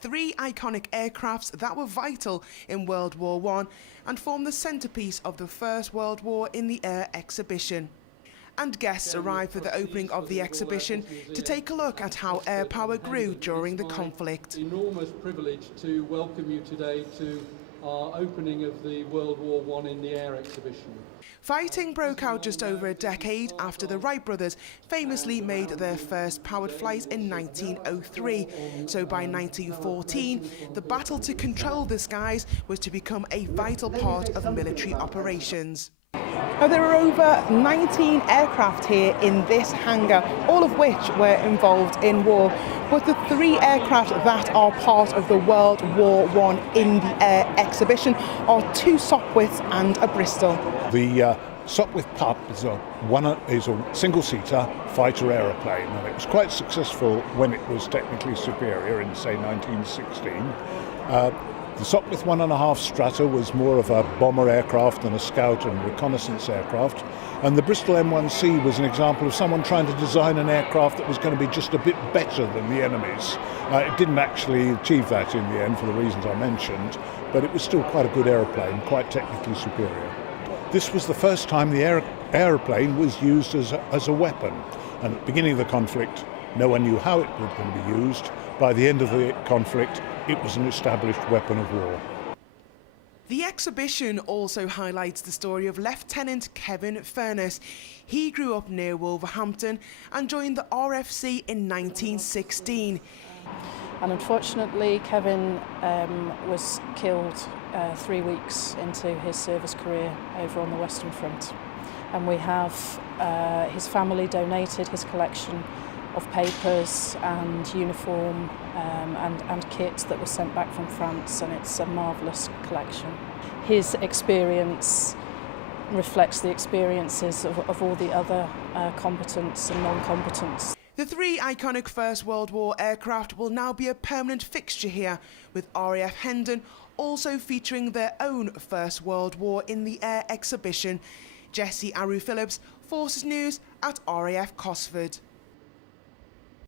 three iconic aircrafts that were vital in World War I and formed the centrepiece of the First World War in the air exhibition. And guests arrived for the opening of the exhibition to take a look at how air power grew during the conflict. Enormous privilege to welcome you today to our opening of the World War I in the air exhibition. Fighting broke out just over a decade after the Wright brothers famously made their first powered flight in 1903. So by 1914, the battle to control the skies was to become a vital part of military operations. Now, there are over 19 aircraft here in this hangar, all of which were involved in war. But the three aircraft that are part of the World War I in the air exhibition are two Sopwiths and a Bristol. The Sopwith Pup is a single-seater fighter aeroplane, and it was quite successful when it was technically superior in, say, 1916. The Sopwith 1.5 Strata was more of a bomber aircraft than a scout and reconnaissance aircraft, and the Bristol M1C was an example of someone trying to design an aircraft that was going to be just a bit better than the enemy's. It didn't actually achieve that in the end for the reasons I mentioned, but it was still quite a good aeroplane, quite technically superior. This was the first time the aeroplane was used as a weapon, and at the beginning of the conflict no one knew how it was going to be used. By the end of the conflict, it was an established weapon of war. The exhibition also highlights the story of Lieutenant Kevin Furness. He grew up near Wolverhampton and joined the RFC in 1916. And unfortunately, Kevin was killed 3 weeks into his service career over on the Western Front. And we have his family donated his collection of papers and uniform and kit that was sent back from France, and it's a marvellous collection. His experience reflects the experiences of all the other combatants and non-combatants. The three iconic First World War aircraft will now be a permanent fixture here, with RAF Hendon also featuring their own First World War in the air exhibition. Jessie Aru Phillips, Forces News at RAF Cosford.